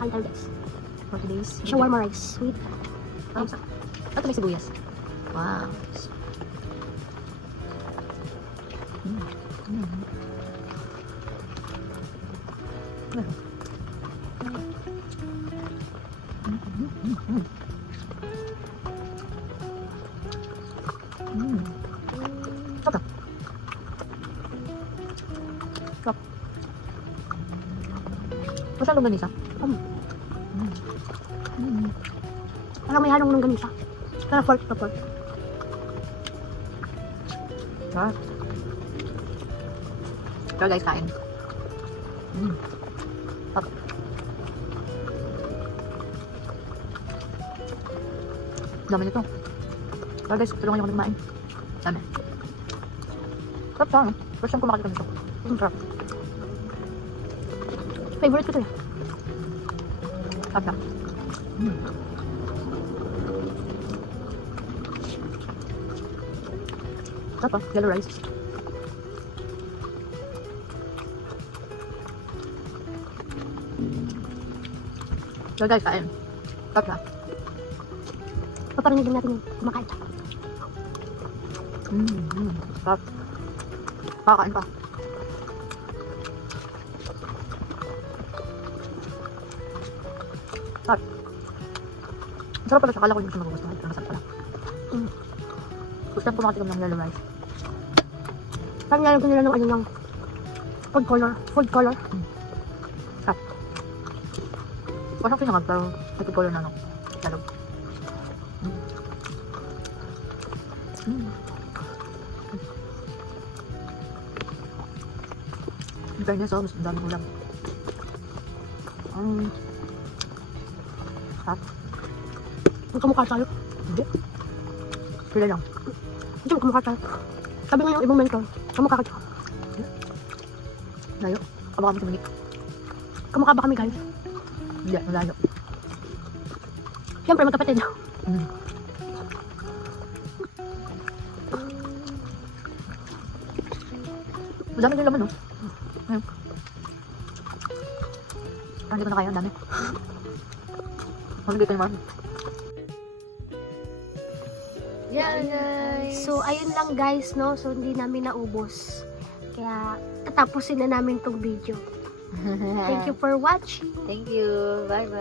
Kain tayo guys. For today's Shawarma rice with ito may sibuyas. Wow. Sarap. Sarap. Masarap ng ganisa. Parang may halong longganisa. Parang pork to pork. Sarap. Pero guys, kain. Sarap. Dami nito. Pero guys, tulungan niyo kami kumain. Dami. Sarap siya, no? First time kumakita nito. Sarap. Favorite ko to eh. Sarap siya. Sarap ah, yellow rice. So guys, kain. Sarap siya. Paparinigin natin yung kumakain siya. Sarap. Kakain pa. Sarap. Sarap pala siya. Kala ko hindi siya magugustuhan. Pero masarap pala. Gusto ko kumakati kami ng yellow rice. Parang nalagyan nila ng ano ng food color. Food color. Sarap. Parang sinangag pero ito color na no. Yellow. In fairness, mas daming ulam. Sarap. Magkamukha tayo. Hindi. Pila lang. Hindi magkamukha tayo. Sabi nga yung ibang mentor, kamukha ka siya. Layo. Aba kami tuminik. Kamukha ba kami guys? Hindi, malayo. Siyempre magkapatid. Madami din laman, no? Ayun. Parang hindi ko na kaya, ang dami. Hindi ko naman. Yeah, guys. So, ayun lang guys, no? So, hindi namin naubos. Kaya, tatapusin na namin tong video. Thank you for watching. Thank you. Bye-bye.